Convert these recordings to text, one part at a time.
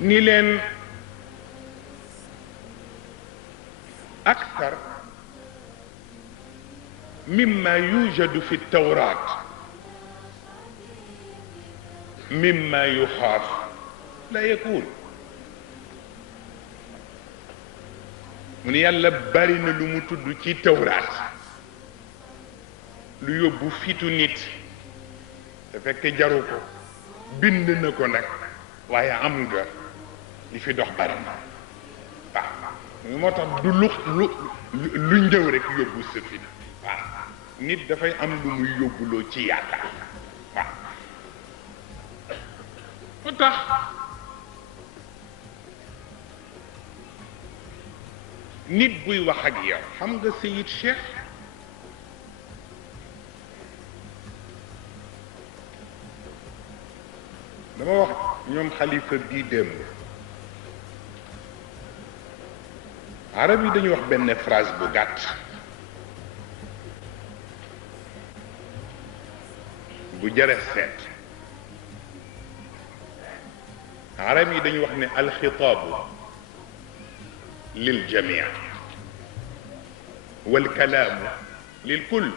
ni leen akthar mimma yujadu fi tawrat mimma yuxaaf la yakun mu ni yàlla bari na lu mu tudd ci tawraat lu yóbbu fitu nit te fekk jaru ko bind na ko nag waaye am nga li fi dox bari na waaw moo tax du lu njëw rek yóbbu sa fit waaw nit dafay am lu muy yóbbuloo ci yàlla waaw moo tax nit buy wax ak yow xam nga Seyid Cheikh dama wax ñoom xalifa bii démb arab yi dañuy wax benn phrase bu gàtt bu jare seet arab yi dañuy wax ne alxitaabu lil jamii wal kalaamu lil kull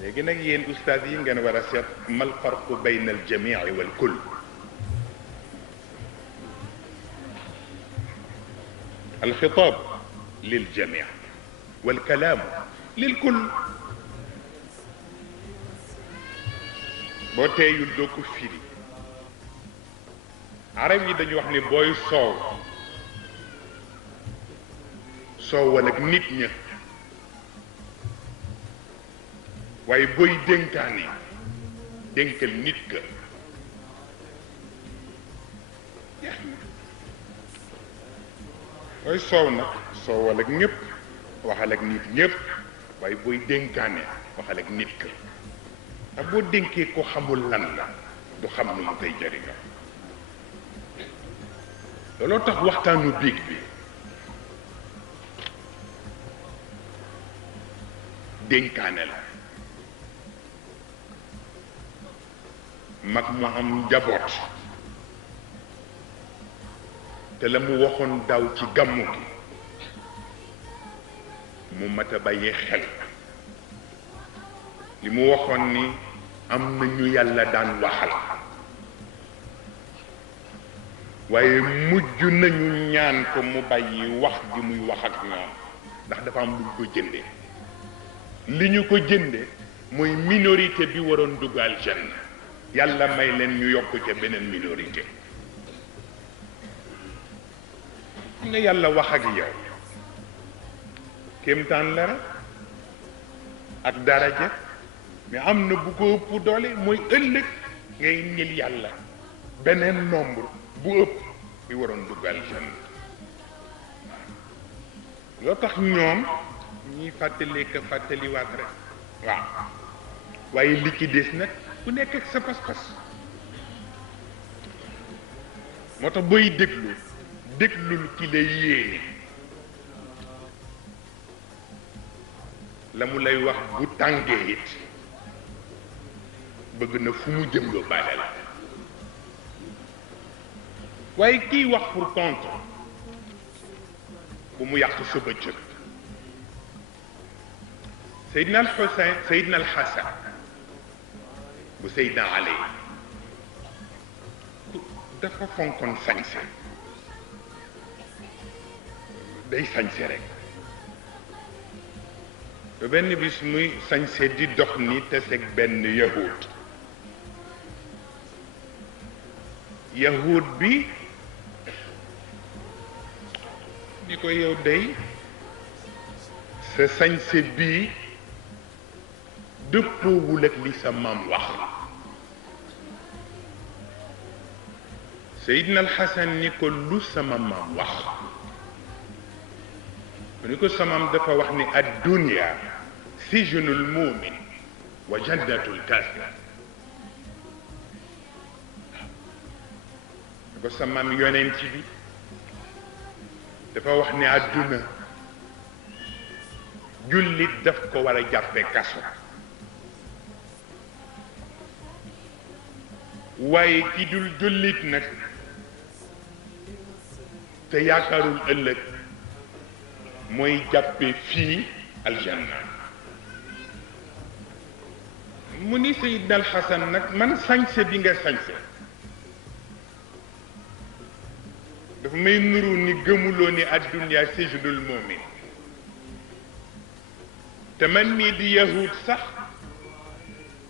léegi nag yéen ustaas yi ngeen war a seet mal farqu bayna al jamii wal kull alxitaab lil jamii wal kalaamu lil kull boo teeyul doo ko firi arab yi dañu wax ni booy soowal ak nit ña waaye booy dénkaane dénkal nit ka booy soow nag soowal ak ñëpp waxal ak nit ñëpp waaye booy dénkaane waxal ak nit ka ndax boo dénkee ko xamul lan la du xam nu mu koy jëriñoo looloo tax waxtaanu biig bi dénkaane la mag mu am njaboot te la mu waxoon daaw ci gàmmu gi mu mat a bàyyi xel li mu waxoon ni am na ñu yàlla daan waxal waaye mujj nañu ñaan ko mu bàyyi wax gi muy wax ak ñoom ndax dafa am lu ñu ko jënde li ñu ko jënde mooy minorité bi waroon dugg aljanna yàlla may leen ñu yokk ca beneen minorité nga yàlla wax ak yow kéemtaan la rek ak daraja mais am na bu ko ëpp doole mooy ëllëg ngay ñil yàlla beneen nombre bu ëpp bi waroon dugg aljanna loo tax ñoom ñuy fàttalee ka fàttaliwaat rek waaw waaye li ci des nag ku nekk ak sa pas-pas moo tax booy déglul ki lay yéene la mu lay wax bu tàngee it bëgg na fu mu jëm yóbbaale la waaye kiy wax pour contre bu mu yàq sa bëccëg Seydina al Xuseyn Seydina al Xasan bu Seydina Ali dafa fonkoon sañse day sañse rek ba benn bis muy sañse di dox ni te seg benn yahud bi ni ko yow day sa sañse bii dëppoowul ak li sa maam wax Seydina Alxasan ni ko lu sama maam wax mu ni ko samaam dafa wax ni addunya sijnul muumin wa jannatul kaafir ko samaam yonent bi dafa wax ni àdduna jullit daf ko war a jàppe kaso waaye ki dul jullit nag te yaakaarul ëllëg mooy jàppe fii aljanna. mu ni Seydina Al Hasan nag man sañse bi nga sañse dafa may nuru ni gëmuloo ni addunya sijnul mu'min te man mii di yahud sax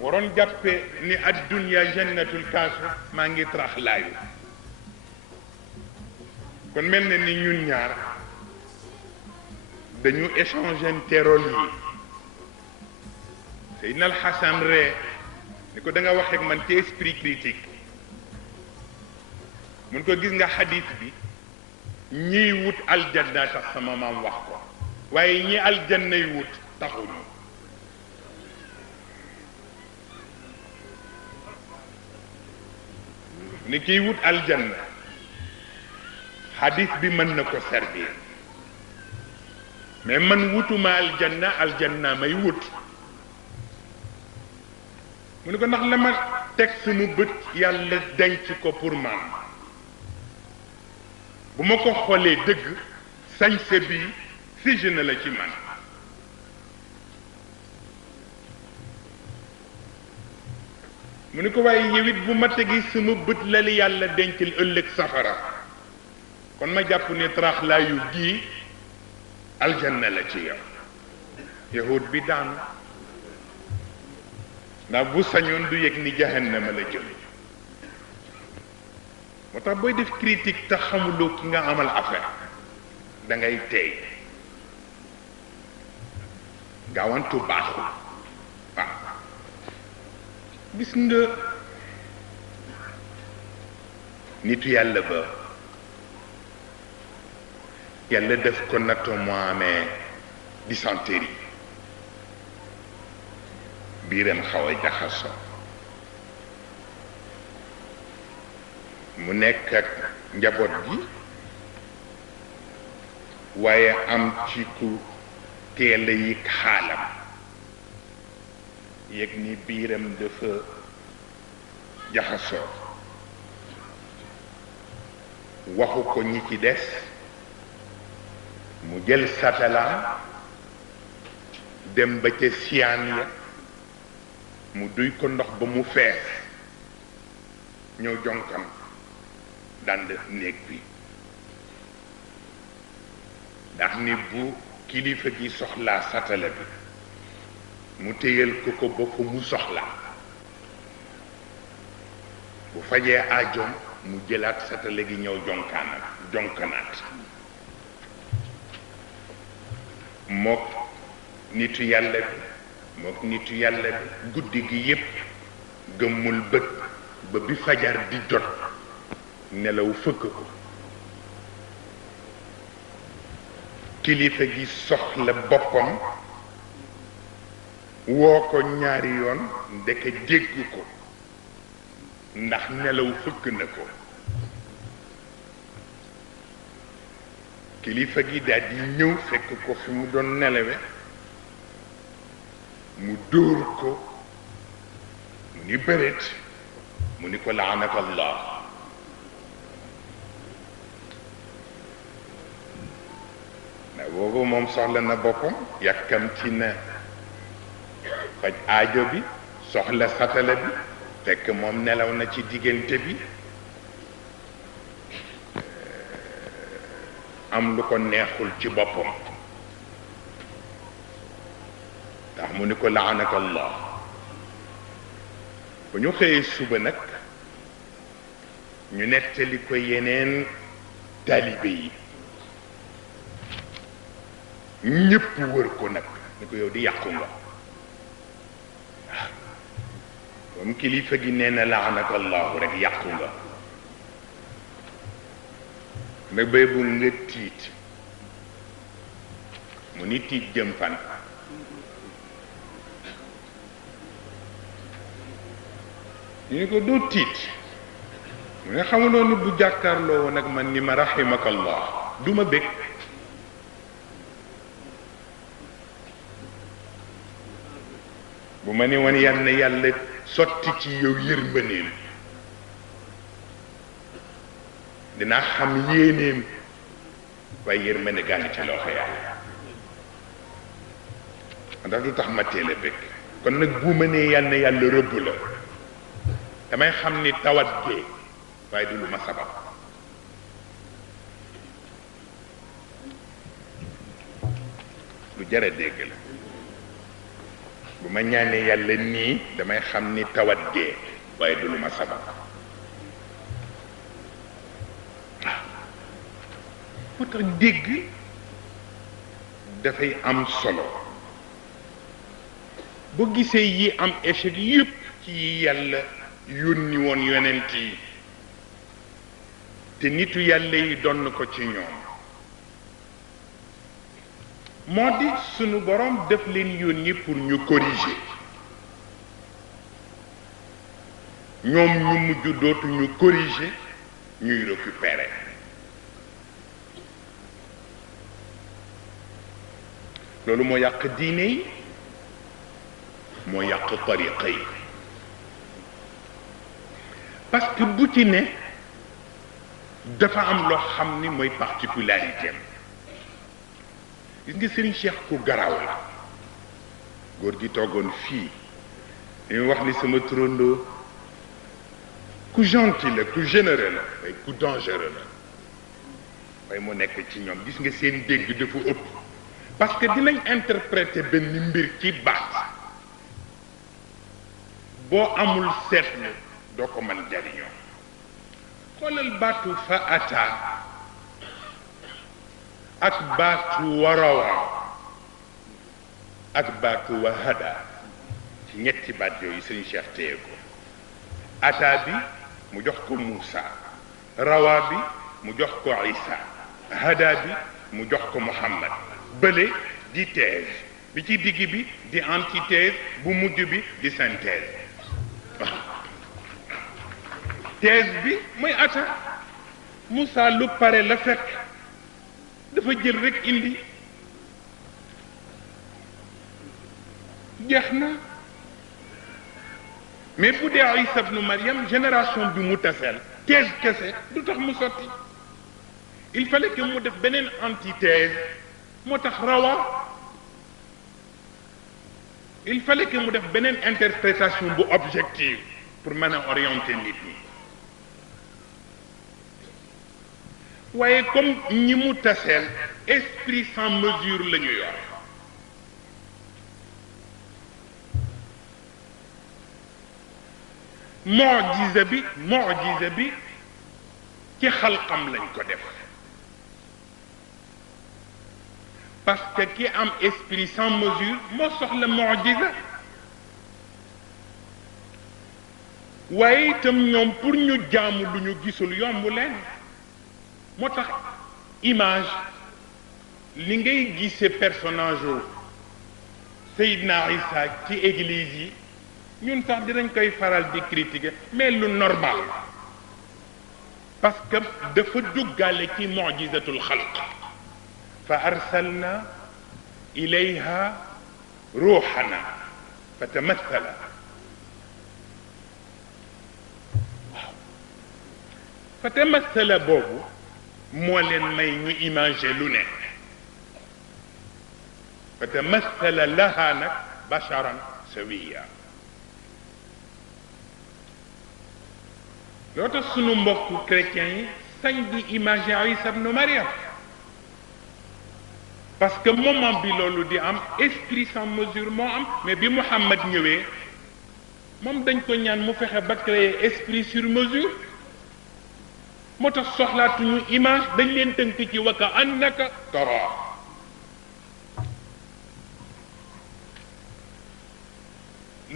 waroon jàppe ni addunya jannatul kaafir maa ngi taraxlaayu. kon mel na ni ñun ñaar dañu échanger terol yi. Seydina Al Hasan ree ni ko da nga wax ak man ci esprit critique mun ko gis nga xadis bi ñiy wut aljanna tax sama maam wax ko waaye ñi aljanna yi wut taxuñu. ni kiy wut aljanna xadis bi mën na ko servir mais man wutuma aljanna may wut. mu ne ko ndax la ma teg sunu bët yàlla denc ko pour man bu ma ko xoolee dëgg sañse bi sijna la ci man. mu ne ko waaye yow it bu ma tegi sunu bët la li yàlla dencal ëllëg safara kon ma jàpp ne taraxlaayu gii aljanna la ci yow. yahud bi daanu ndax bu sañoon du yëg ni jahannama la jëm. moo tax booy def critique te xamuloo ki nga amal affaire da ngay teey. gaawantu baaxul. waaw gis nga nitu yàlla ba yàlla def ko natto moo amee dysenterie biiram xaw a jaxasoo mu nekk ak njaboot gi waaye am ci ku teel a yëg xaalam yëg ni biiram dafa jaxasoo waxu ko ñi ci des mu jël satalaam dem ba ca siyaan ya mu duy ko ndox ba mu fees ñëw jonkan dand néeg bi ndax ni bu kilifa gi soxlaa satala bi mu téyal ko ba fu mu soxla bu fajee aajoom mu jëlaat satala gi ñëw jonkanaat mook nitu yàlla bi guddi gi yépp gëmmul bët ba bi fajar di jot nelaw fëkk ko kilifa gi soxla boppam woo ko ñaari yoon ndeke dégg ko ndax nelaw fëkk na ko kilifa gi daal di ñëw fekk ko fi mu doon nelawe mu dóor ko mu ni bëreet mu ni ko laanaka Allah na boobu moom soxla na boppam yàkkamti na faj aajo bi soxla satala bi fekk moom nelaw na ci diggante bi am lu ko neexul ci boppam ndax mu ni ko laanaka Allah bu ñu xëyee suba nag ñu nettali ko yeneen taalibe yi ñëpp wër ko nag ni ko yow di yàqu nga comme kilifa gi nee na laanaka allahu rek yàqu nga nag bay bu nga tiit mu ni tiit jëm fan ñu ne ko doo tiit mu ne xamuloo ni bu jàkkaarloo woon ak man ni ma rahimaka allah du ma bég bu ma ne woon yal na yàlla sotti ci yow yërmandeem dinaa xam yéeneem waaye yërmande gaa ngi ci loxo yàlla ndax du tax ma teel a bëgg kon nag bu ma nee yàlla na yàlla rëbb la damay xam ni tawat gee waaye du lu ma sabab lu jara dégg la bu ma ñaanee yàlla nii damay xam ni tawat gee waaye du lu ma sabab moo tax dégg dafay am solo boo gisee yi am échec yépp ci yi yàlla yónni woon yonent yi te nitu yàlla yi donn ko ci ñoom moo di sunu borom def leen yónni pour ñu corriger ñoom ñu mujj dootuñu corriger ñuy récupérer loolu moo yàq diine yi moo yàq tariqa yi parce que bu ci ne dafa am loo xam ni mooy particularité gis nga Serigne Cheikh ku garaaw la góor gi toogoon fii dañuy wax ni sama turandoo ku gentil la ku généreux la waaye ku dangereux la waaye mu nekk ci ñoom gis nga seen dégg dafa ëpp parce que dinañ interpréter benn mbir ci baat boo amul seetlu doo ko mën jariñoo xoolal baatu fa ata ak baatu warawa ak baatu wahada ci ñetti baat yooyu sëñ Cheikh téye ko ata bi mu jox ko Moussa rawa bi mu jox ko Isa hada bi mu jox ko Muhammad bële di thèse bi ci digg bi di antithèse bu mujj bi di synthèse thèse bi mooy ata Moussa lu pare la fekk dafa jël rek indi jeex na mais bu dee Isa ibnu Maryam génération bi mu taseel thèse kese du tax mu sotti il fallait que mu def beneen antithèse moo tax rawa il fallait que mu def beneen interprétation bu objective pour mën a orienter nit ñi waaye comme ñi mu taseel esprit sans mesure la ñu yor mu'jiza bi ci xalqam lañ ko def parce que ki am esprit sans mesure moo soxla mu'jiza waaye itam ñoom pour ñu jaamu lu ñu gisul yomb leen moo tax image li ngay gisee personnage u Seydina Isa ci église yi ñun sax dinañ koy faral di critiquer mais lu normal parce que dafa duggaale ci mu'jizatul xalq fa arsalna ilayha ruuxana fa tamathala waaw fa tamathala boobu moo leen may ñu imager lu ne fa tamathala laha nag basharan sawiya loo tax sunu mbokku chrétiens yi sañ di imager Isa ibnu Maryam parce que moment bi loolu di am esprit sans mesure moo am mais bi Muhammad ñëwee moom dañ ko ñaan mu fexe ba créer esprit sur mesure moo tax soxlaatuñu image dañ leen tënk ci wa ka annaka tara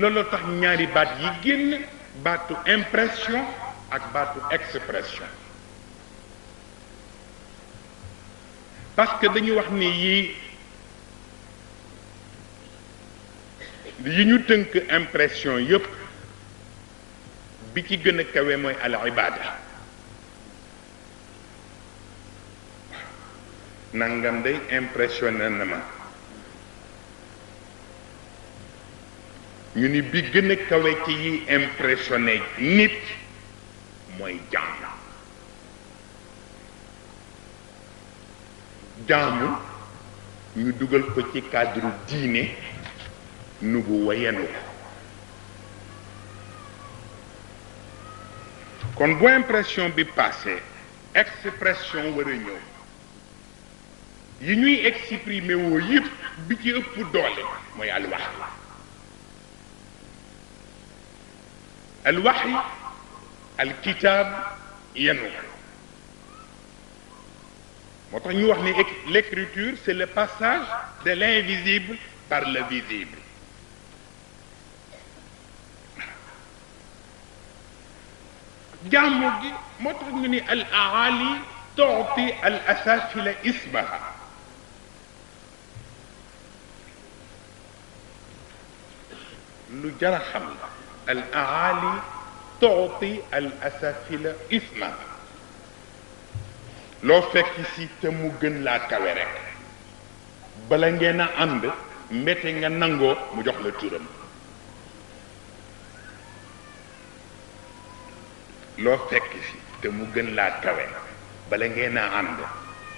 loolu tax ñaari baat yi génn baatu impression ak baatu expression parce que dañu wax ni yi ñu tënk impression yépp bi ci gën a kawe mooy al ibada nangam day impressionné na ma ñu ni bi gën a kawe ci yi impressionné nit mooy jàng jaamu ñu dugal ko ci cadre diine nubu wayenu ko kon bu impression bi passé expression war a ñëw yi ñuy exprimer woo yëpp bi ci ëpp doole mooy alwaxyi alkitab yenu moo tax ñu wax ni l'écriture c'est le passage de l'invisible par le visible jaamu gi moo tax ñu ni al aali tuuti al asafila ismaha lu jara xam la al aali tuuti al asafila ismaha loo fekk si te mu gën laa kawe rek bala ngeen a ànd mbete nga nangoo mu jox la turam loo fekk si te mu gën laa kawe bala ngeen a ànd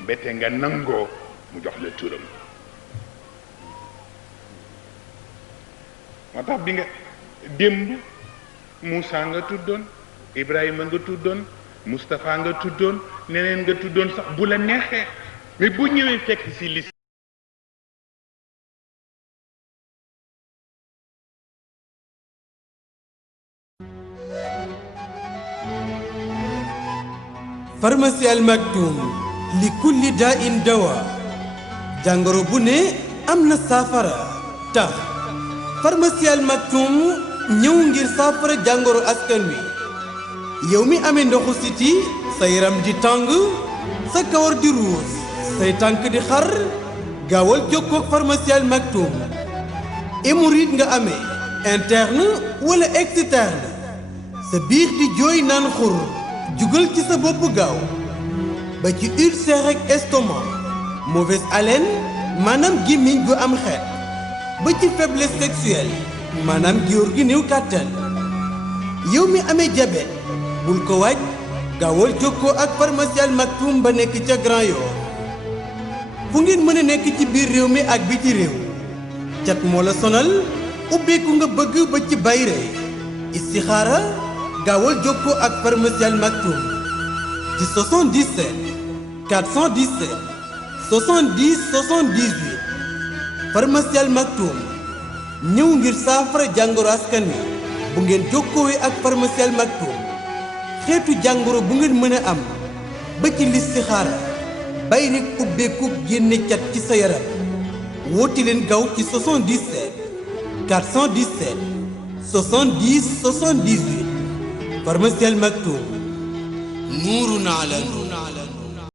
mbete nga nangoo mu jox la turam moo tax bi nga démb Moussa nga tuddoon Ibrahima nga tuddoon Moustapha nga tuddoon neneen nga tuddoon sax bu la neexee mais bu ñëwee fekk si li pharmacie Al Maktoum li kulli daa in dawa jàngoro bu ne am na saafara tax pharmacie Al Maktoum ñëw ngir saafara jàngoro askan wi yow mi amee ndoxu siti sa yaram di tàng sa kawar di ruus say tànk di xar gaawal jokkoo ak pharmacie Al Maktoum hémorroïde nga amee interne wala externe sa biir di jooy naan xur jugal ci sa bopp gaaw ba ci ulcère ak estomac mauvaise haleine maanaam gémmiñ gu am xeet ba ci faiblesse sexuelle maanaam góor gi néew kàttan yow mi amee diabète bul ko waaj gaawal jokkoo ak pharmacie Al Maktoum ba nekk ca Grand Yoff fu ngeen mën a nekk ci biir réew mi ak biti réew cat moo la sonal ubbeeku nga bëgg ba ci bayre istixaara gaawal jokkoo ak pharmacie Al Maktoum ci 77 417 70 78 pharmacie Al Maktoum ñëw ngir saafara jàngoro askan wi bu ngeen jokkoowee ak pharmacie Al Maktoum xeetu jàngoro bu ngeen mën a am ba ci listixaara bay rek ubbeeku génne cat ci sa yaram woote leen gaaw ci 77 417 70 78 pharmacie Al Maktoum nuurun ala nuur